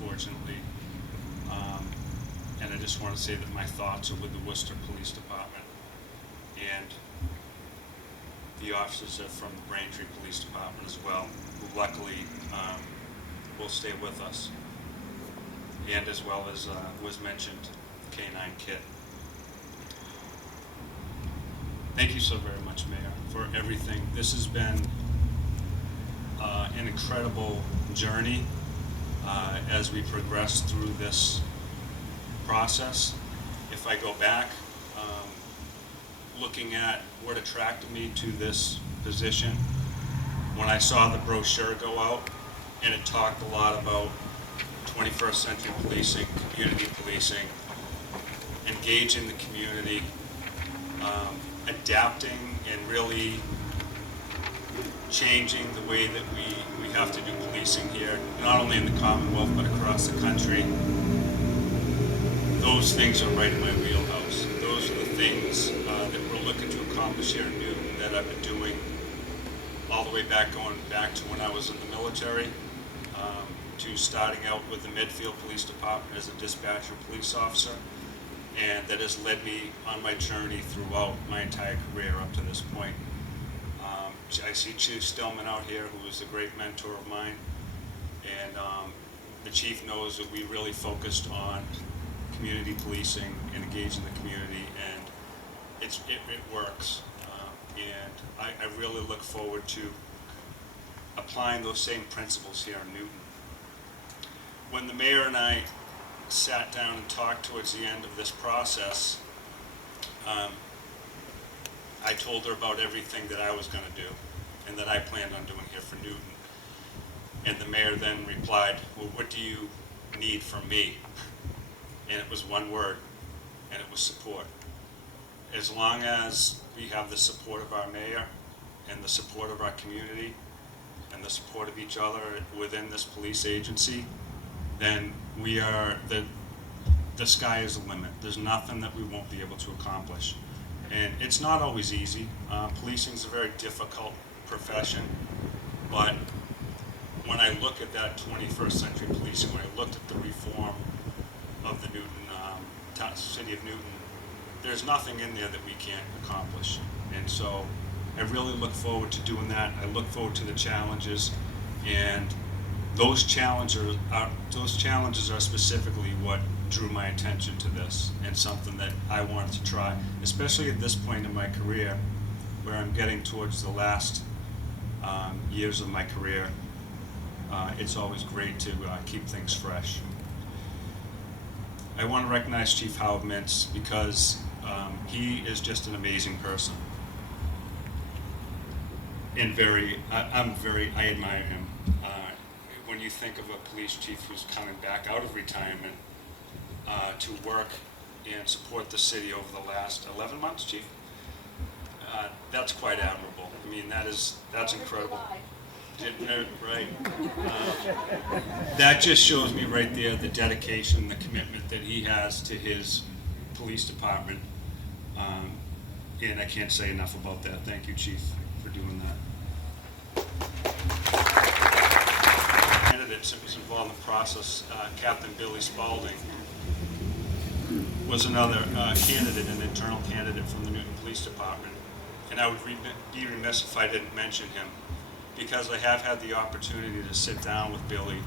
unfortunately. And I just want to say that my thoughts are with the Worcester Police Department and the officers are from the Braintree Police Department as well, who luckily will stay with us. And as well as was mentioned, K-9 Kit. Thank you so very much, Mayor, for everything. This has been an incredible journey as we progress through this process. If I go back, looking at what attracted me to this position, when I saw the brochure go out, and it talked a lot about 21st century policing, community policing, engaging the community, adapting and really changing the way that we have to do policing here, not only in the Commonwealth but across the country. Those things are right in my wheelhouse. Those are the things that we're looking to accomplish here in Newton that I've been doing all the way back, going back to when I was in the military, to starting out with the Medfield Police Department as a dispatcher police officer, and that has led me on my journey throughout my entire career up to this point. I see Chief Stillman out here, who is a great mentor of mine, and the Chief knows that we really focused on community policing and engaging the community, and it works. And I really look forward to applying those same principles here in Newton. When the mayor and I sat down and talked towards the end of this process, I told her about everything that I was going to do and that I planned on doing here for Newton. And the mayor then replied, well, what do you need from me? And it was one word, and it was support. As long as we have the support of our mayor and the support of our community and the support of each other within this police agency, then we are, the sky is the limit. There's nothing that we won't be able to accomplish. And it's not always easy. Policing is a very difficult profession, but when I look at that 21st century policing, when I looked at the reform of the Newton, city of Newton, there's nothing in there that we can't accomplish. And so I really look forward to doing that. I look forward to the challenges, and those challenges are specifically what drew my attention to this, and something that I wanted to try, especially at this point in my career where I'm getting towards the last years of my career. It's always great to keep things fresh. I want to recognize Chief Howard Mintz because he is just an amazing person, and I admire him. When you think of a police chief who's coming back out of retirement to work and support the city over the last 11 months, Chief, that's quite admirable. I mean, that's incredible. Right? That just shows me right there the dedication, the commitment that he has to his police department, and I can't say enough about that. Thank you, Chief, for doing that. Candidates that was involved in the process, Captain Billy Spalding was another candidate, an internal candidate from the Newton Police Department, and I would be remiss if I didn't mention him, because I have had the opportunity to sit down with Billy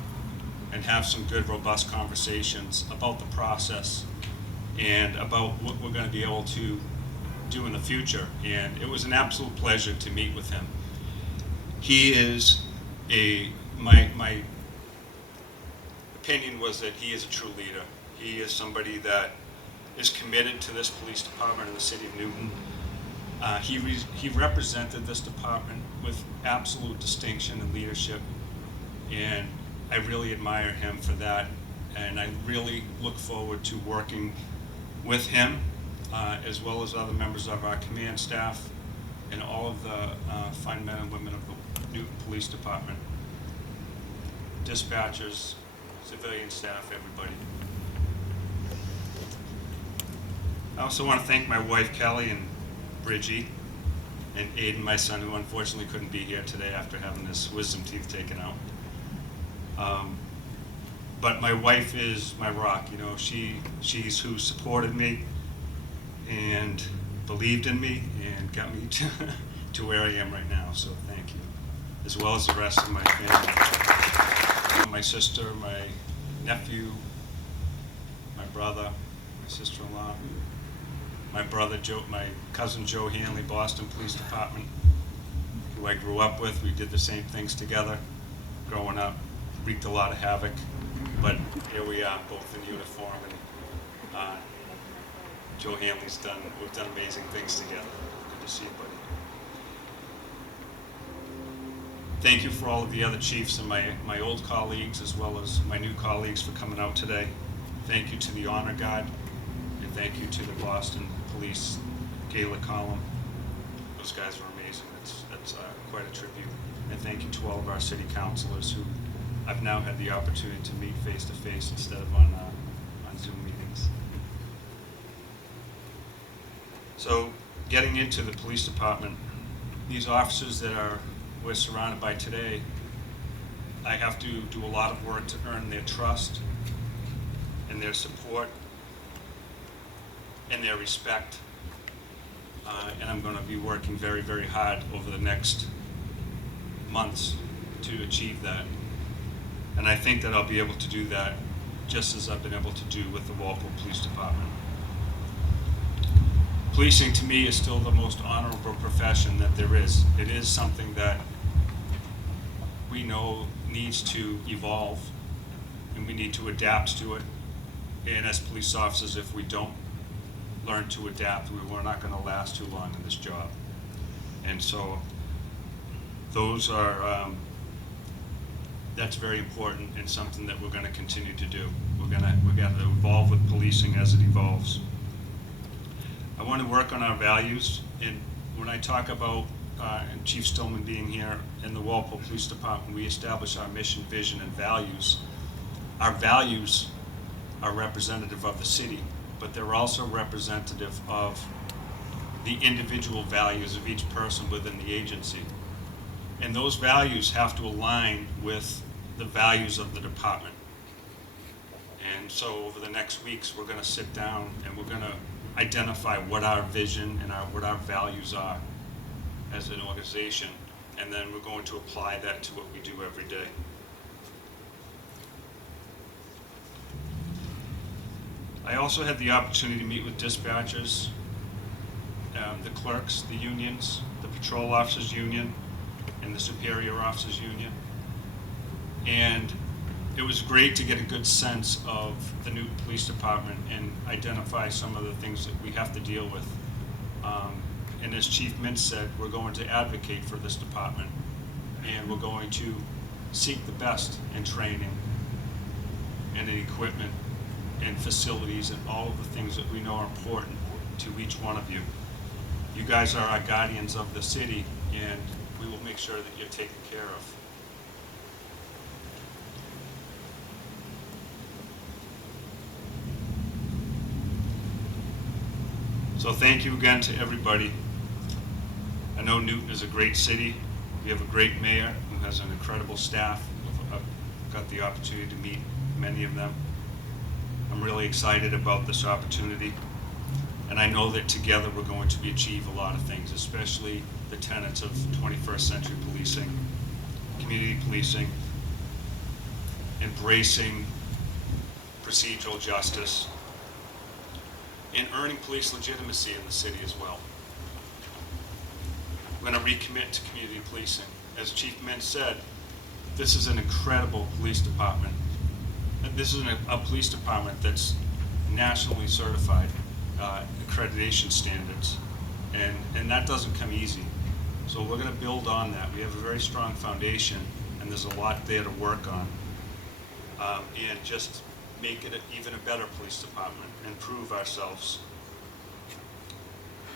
and have some good, robust conversations about the process and about what we're going to be able to do in the future. And it was an absolute pleasure to meet with him. He is my opinion was that he is a true leader. He is somebody that is committed to this police department in the city of Newton. He represented this department with absolute distinction and leadership, and I really admire him for that, and I really look forward to working with him as well as other members of our command staff and all of the fine men and women of the Newton Police Department, dispatchers, civilian staff, everybody. I also want to thank my wife Kelly and Bridgie, and Aiden, my son, who unfortunately couldn't be here today after having his wisdom teeth taken out. but my wife is my rock. You know, she's who supported me and believed in me and got me to where I am right now. So thank you, as well as the rest of my family, my sister, my nephew, my brother, my sister-in-law, my brother Joe, my cousin Joe Hanley, Boston Police Department, who I grew up with. We did the same things together growing up, wreaked a lot of havoc, but here we are, both in uniform, and Joe Hanley's we've done amazing things together. Good to see you, buddy. Thank you for all of the other chiefs and my old colleagues, as well as my new colleagues, for coming out today. Thank you to the Honor Guard, and thank you to the Boston Police Gala Column. Those guys are amazing. That's quite a tribute. And thank you to all of our city councilors who I've now had the opportunity to meet face to face instead of on Zoom meetings. So, getting into the police department, these officers that we're surrounded by today, I have to do a lot of work to earn their trust and their support and their respect. And I'm going to be working very, very hard over the next months to achieve that. And I think that I'll be able to do that just as I've been able to do with the Walpole Police Department. Policing to me is still the most honorable profession that there is. It is something that we know needs to evolve, and we need to adapt to it. And as police officers, if we don't learn to adapt, we're not going to last too long in this job. And so those are, that's very important and something that we're going to continue to do. We're going to evolve with policing as it evolves. I want to work on our values, and when I talk about and Chief Stillman being here in the Walpole Police Department, we establish our mission, vision, and values. Our values are representative of the city, but they're also representative of the individual values of each person within the agency. And those values have to align with the values of the department. And so over the next weeks, we're going to sit down and we're going to identify what our vision and what our values are as an organization, and then we're going to apply that to what we do every day. I also had the opportunity to meet with dispatchers, the clerks, the unions, the patrol officers union, and the superior officers union. And it was great to get a good sense of the new police department and identify some of the things that we have to deal with. And as Chief Mintz said, we're going to advocate for this department, and we're going to seek the best in training and in equipment and facilities and all of the things that we know are important to each one of you. You guys are our guardians of the city, and we will make sure that you're taken care of. So thank you again to everybody. I know Newton is a great city. We have a great mayor who has an incredible staff. I've got the opportunity to meet many of them. I'm really excited about this opportunity. And I know that together we're going to achieve a lot of things, especially the tenets of 21st century policing, community policing, embracing procedural justice, and earning police legitimacy in the city as well. We're going to recommit to community policing. As Chief Mintz said, this is an incredible police department. This is a police department that's nationally certified, accreditation standards, and that doesn't come easy. So we're going to build on that. We have a very strong foundation, and there's a lot there to work on, and just make it even a better police department and prove ourselves.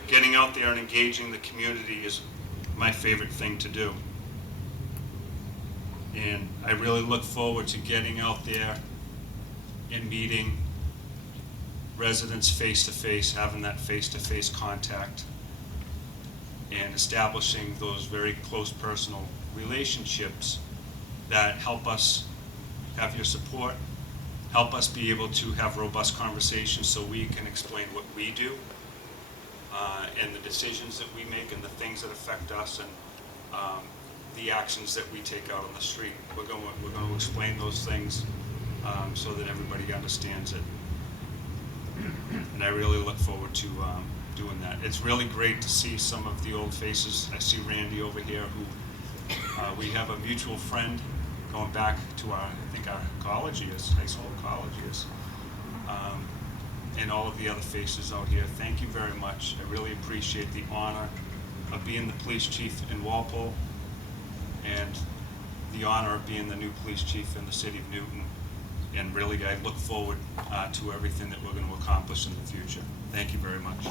Getting out there and engaging the community is my favorite thing to do. And I really look forward to getting out there and meeting residents face to face, having that face to face contact, and establishing those very close personal relationships that help us have your support help us be able to have robust conversations so we can explain what we do, and the decisions that we make and the things that affect us, and the actions that we take out on the street. We're going to explain those things so that everybody understands it. And I really look forward to doing that. It's really great to see some of the old faces. I see Randy over here, who we have a mutual friend going back to our college years, high school, college years, and all of the other faces out here. Thank you very much. I really appreciate the honor of being the police chief in Walpole, and the honor of being the new police chief in the city of Newton. And really, I look forward to everything that we're going to accomplish in the future. Thank you very much.